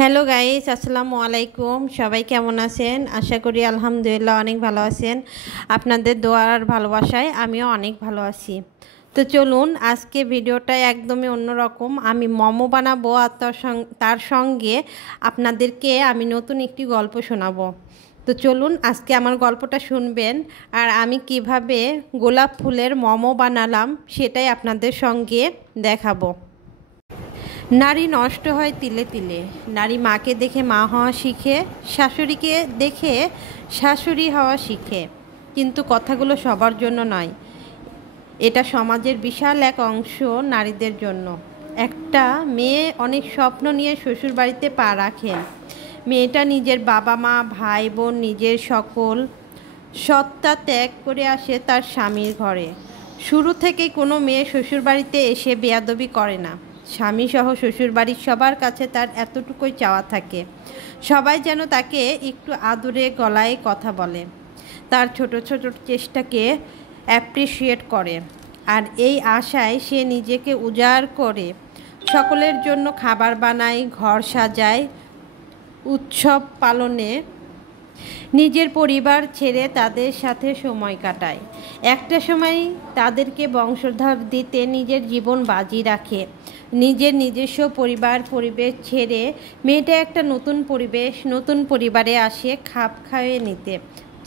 Hello guys, আসসালামু আলাইকুম। সবাই কেমন আছেন? আশা করি আলহামদুলিল্লাহ অনেক ভালো আছেন। আপনাদের দোয়ার ভালোবাসায় আমিও অনেক ভালো আছি। তো চলুন, আজকে ভিডিওটা একদমই অন্যরকম। আমি মোমো বানাবো আর তার সঙ্গে আপনাদেরকে আমি নতুন একটি গল্প শোনাবো। তো চলুন, আজকে আমার গল্পটা শুনবেন আর আমি কিভাবে গোলাপ ফুলের মোমো বানালাম সেটাই আপনাদের সঙ্গে দেখাবো। নারী নষ্ট হয় তিলে তিলে। নারী মাকে দেখে মা হওয়া শিখে, শাশুড়িকে দেখে শাশুড়ি হওয়া শিখে। কিন্তু কথাগুলো সবার জন্য নয়। এটা সমাজের বিশাল এক অংশ নারীদের জন্য। একটা মেয়ে অনেক স্বপ্ন নিয়ে শ্বশুর বাড়িতে পা রাখেন। মেয়েটা নিজের বাবা মা ভাই বোন নিজের সকল সত্তা ত্যাগ করে আসে তার স্বামীর ঘরে। শুরু থেকে কোনো মেয়ে শ্বশুর বাড়িতে এসে বেয়াদবি করে না। স্বামীসহ শ্বশুরবাড়ির সবার কাছে তার এতটুকুই চাওয়া থাকে, সবাই যেন তাকে একটু আদুরে গলায় কথা বলে, তার ছোট ছোট চেষ্টাকে অ্যাপ্রিসিয়েট করে। আর এই আশায় সে নিজেকে উজাড় করে সকলের জন্য খাবার বানায়, ঘর সাজায়, উৎসব পালনে নিজের পরিবার ছেড়ে তাদের সাথে সময় কাটায়। একটা সময় তাদেরকে বংশধর দিতে নিজের জীবন বাজি রাখে। নিজের নিজস্ব পরিবেশ ছেড়ে মেয়েটা একটা নতুন পরিবেশ, নতুন পরিবারে আসে খাপ খাইয়ে নিতে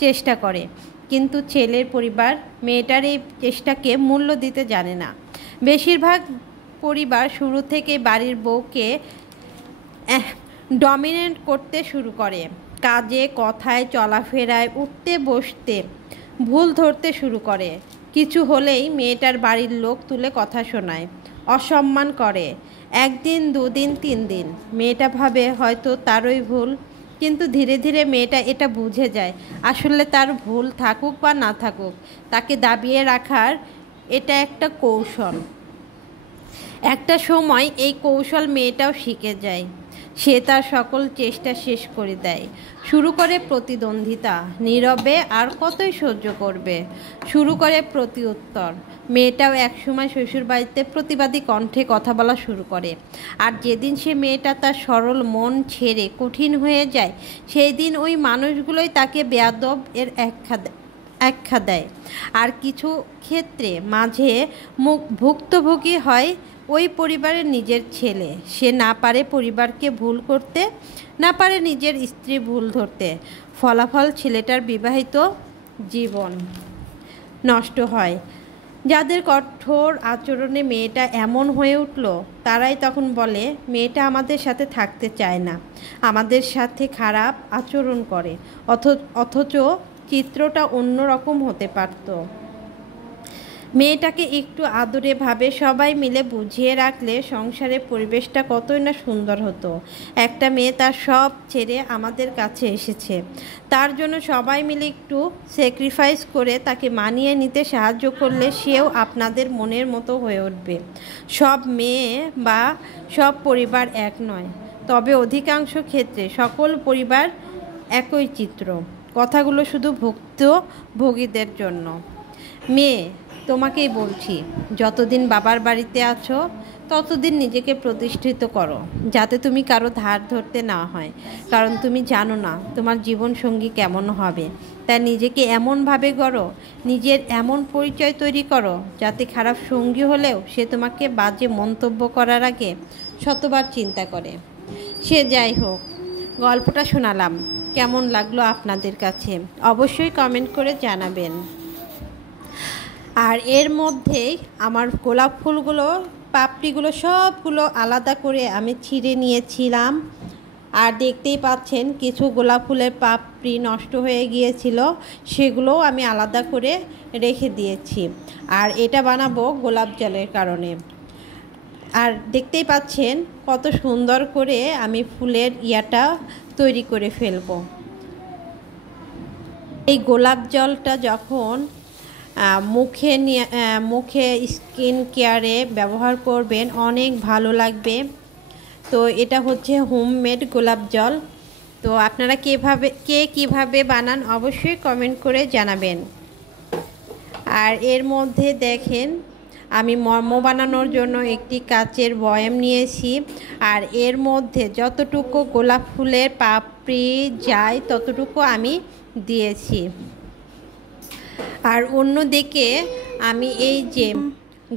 চেষ্টা করে। কিন্তু ছেলের পরিবার মেয়েটার এই চেষ্টাকে মূল্য দিতে জানে না। বেশিরভাগ পরিবার শুরু থেকে বাড়ির বউকে ডমিনেট করতে শুরু করে। কাজে, কথায়, চলাফেরায়, উঠতে বসতে ভুল ধরতে শুরু করে। কিছু হলেই মেয়েটার বাড়ির লোক তুলে কথা শোনায়, অসম্মান করে। একদিন, দুদিন, 3 দিন মেয়েটা ভাবে হয়তো তারই ভুল। কিন্তু ধীরে ধীরে মেয়েটা এটা বুঝে যায় আসলে তার ভুল থাকুক বা না থাকুক, তাকে দাবিয়ে রাখার এটা একটা কৌশল। একটা সময় এই কৌশল মেয়েটাও শিখে যায়। সে তার সকল চেষ্টা শেষ করে দেয়। শুরু করে প্রতিদ্বন্দ্বিতা, নীরবে আর কতই সহ্য করবে। শুরু করে প্রতি উত্তর। মেয়েটাও একসময় শ্বশুরবাড়িতে প্রতিবাদী কণ্ঠে কথা বলা শুরু করে। আর যেদিন সে মেয়েটা তার সরল মন ছেড়ে কঠিন হয়ে যায়, সেই দিন ওই মানুষগুলোই তাকে বেয়াদব এর আখ্যা দেয়। আর কিছু ক্ষেত্রে মাঝে ভুক্তভোগী হয় ওই পরিবারের নিজের ছেলে। সে না পারে পরিবারকে ভুল করতে, না পারে নিজের স্ত্রী ভুল ধরতে। ফলাফল ছেলেটার বিবাহিত জীবন নষ্ট হয়। যাদের কঠোর আচরণে মেয়েটা এমন হয়ে উঠল, তারাই তখন বলে মেয়েটা আমাদের সাথে থাকতে চায় না, আমাদের সাথে খারাপ আচরণ করে। অথচ চিত্রটা অন্যরকম হতে পারত। মেয়েটাকে একটু আদরে ভাবে সবাই মিলে বুঝিয়ে রাখলে সংসারের পরিবেশটা কতই না সুন্দর হতো। একটা মেয়ে তার সব ছেড়ে আমাদের কাছে এসেছে, তার জন্য সবাই মিলে একটু স্যাক্রিফাইস করে তাকে মানিয়ে নিতে সাহায্য করলে সেও আপনাদের মনের মতো হয়ে উঠবে। সব মেয়ে বা সব পরিবার এক নয়, তবে অধিকাংশ ক্ষেত্রে সকল পরিবার একই চিত্র। কথাগুলো শুধু ভুক্তভোগীদের জন্য। মেয়ে, তোমাকেই বলছি, যতদিন বাবার বাড়িতে আছো ততদিন নিজেকে প্রতিষ্ঠিত করো, যাতে তুমি কারো ধার ধরতে না হয়। কারণ তুমি জানো না তোমার জীবন সঙ্গী কেমন হবে। তাই নিজেকে এমনভাবে গড়ো, নিজের এমন পরিচয় তৈরি করো যাতে খারাপ সঙ্গী হলেও সে তোমাকে বাজে মন্তব্য করার আগে শতবার চিন্তা করে। সে যাই হোক, গল্পটা শোনালাম, কেমন লাগলো আপনাদের কাছে অবশ্যই কমেন্ট করে জানাবেন। আর এর মধ্যেই আমার গোলাপ ফুলগুলো, পাপড়িগুলো সবগুলো আলাদা করে আমি ছিঁড়ে নিয়েছিলাম। আর দেখতেই পাচ্ছেন কিছু গোলাপ ফুলের পাপড়ি নষ্ট হয়ে গিয়েছিল, সেগুলোও আমি আলাদা করে রেখে দিয়েছি। আর এটা বানাবো গোলাপ জলের কারণে। আর দেখতেই পাচ্ছেন কত সুন্দর করে আমি ফুলের ইয়াটা তৈরি করে ফেলবো। এই গোলাপ জলটা যখন মুখে স্কিন কেয়ারে ব্যবহার করবেন অনেক ভালো লাগবে। তো এটা হচ্ছে হোমমেড গোলাপ জল। তো আপনারা কিভাবে বানান অবশ্যই কমেন্ট করে জানাবেন। আর এর মধ্যে দেখেন আমি মোমো বানানোর জন্য একটি কাচের বয়াম নিয়েছি, আর এর মধ্যে যতটুকু গোলাপ ফুলের পাপড়ি যায় ততটুকু আমি দিয়েছি। আর অন্যদিকে আমি এই যে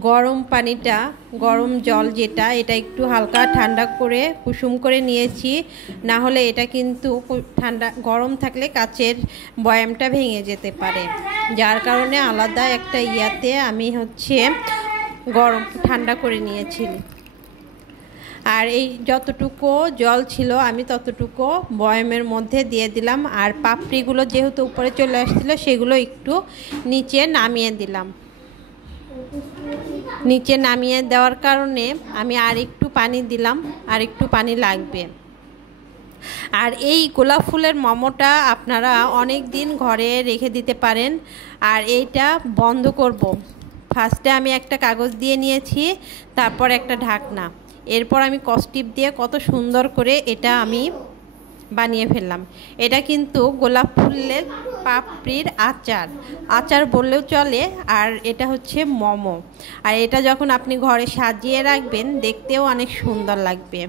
গরম পানিটা, গরম জল যেটা, এটা একটু হালকা ঠান্ডা করে কুসুম করে নিয়েছি, না হলে এটা কিন্তু ঠান্ডা গরম থাকলে কাচের বয়ামটা ভেঙে যেতে পারে। যার কারণে আলাদা একটা ইয়াতে আমি গরম ঠান্ডা করে নিয়েছি। আর এই যতটুকু জল ছিল আমি ততটুকু বয়ামের মধ্যে দিয়ে দিলাম। আর পাপড়িগুলো যেহেতু উপরে চলে আসছিল সেগুলো একটু নিচে নামিয়ে দিলাম। নিচে নামিয়ে দেওয়ার কারণে আমি আর একটু পানি দিলাম, আর একটু পানি লাগবে। আর এই গোলাপ ফুলের মোমোটা আপনারা অনেক দিন ঘরে রেখে দিতে পারেন। আর এইটা বন্ধ করব, ফার্স্টে আমি একটা কাগজ দিয়ে নিয়েছি, তারপর একটা ঢাকনা, এরপর আমি কস্টিপ দিয়ে কত সুন্দর করে এটা আমি বানিয়ে ফেললাম। এটা কিন্তু গোলাপ ফুলের পাপড়ির আচার বললেও চলে। আর এটা হচ্ছে মোমো। আর এটা যখন আপনি ঘরে সাজিয়ে রাখবেন দেখতেও অনেক সুন্দর লাগবে।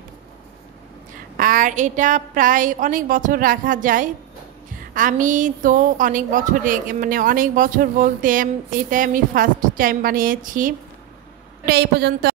আর এটা প্রায় অনেক বছর রাখা যায়। আমি তো অনেক বছর অনেক বছর বলতে এটা আমি ফার্স্ট টাইম বানিয়েছি। এই পর্যন্ত।